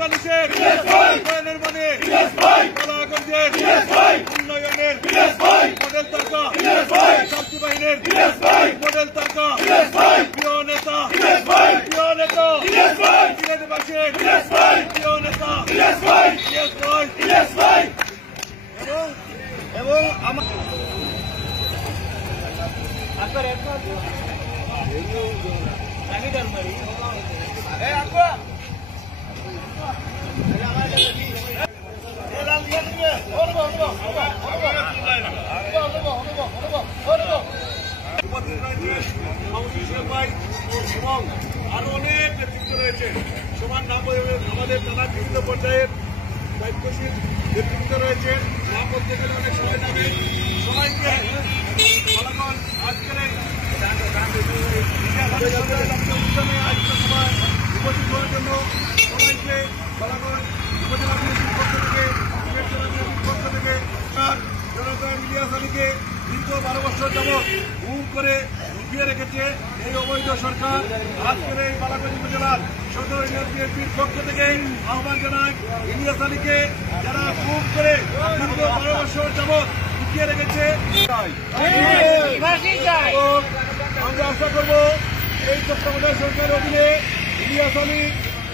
মানুষের নির্মাণের কলাগঞ্জের উন্নয়নের মডেল তারকা শান্তি বাহিনীর মডেল তারকা প্রিয় নেতা বিরোধীবাসীর প্রিয় নেতা এবং আমার এবং আরো অনেক নেতৃত্ব রয়েছে সমান নাম আমাদের নানা বিভিন্ন পর্যায়ের দায়িত্বশীল নেতৃত্ব রয়েছে নাম বলতে গেলে অনেক সময় যাবে সবাইকে আজকের উপস্থিত হওয়ার জন্য সবাইকে বালাগঞ্জ উপজেলা বিএনপির পক্ষ থেকে পক্ষ থেকে জনতা ইলিয়াস আলীকে দীর্ঘ 12 বছর যাবৎ গুম করে লুকিয়ে রেখেছে এই অবৈধ সরকার। আজকের এই বালাগঞ্জ উপজেলার সদর ইউনিয়ন বিএনপির পক্ষ থেকে আহ্বান জানায় ইলিয়াস আলীকে যারা গুম করে দীর্ঘ 12 বছর যাবৎ লুকিয়ে রেখেছে। আমরা আশা করব এই তত্ত্বাবধায়ক সরকারের অধীনে ইলিয়াস আলী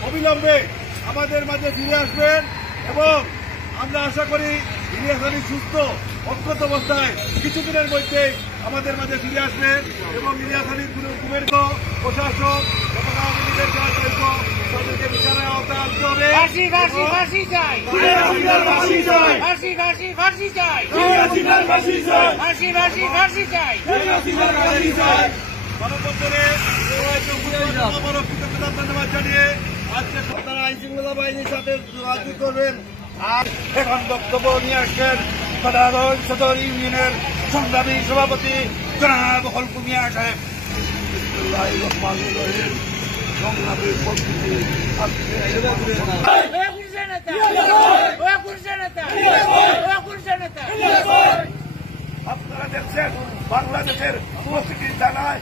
অবিলম্বে আমাদের মাঝে ফিরে আসবেন এবং আমরা আশা করি ইলিয়াস আলী সুস্থ অক্ষত অবস্থায় কিছুদিনের মধ্যে আমাদের মাঝে ফিরে আসবেন এবং ইলিয়াস আলীর গুমের প্রশাসক এবং আওয়ামী লীগের যারা জড়িত তাদেরকে বিচারের আওতায় আনতে হবে। গণতন্ত্রে আবারও কৃতজ্ঞতা ধন্যবাদ জানিয়ে আজকে সরকার আইন শৃঙ্খলা বাহিনীর সাথে যোগাযোগ করবেন। আর এখন বক্তব্য নিয়ে আসছেন বালাগঞ্জ সদর ইউনিয়নের সংগ্রামী সভাপতি জনাব হলকু মিয়া সাহেব। আপনারা দেখছেন বাংলাদেশের উপস্থিতির জায়গায়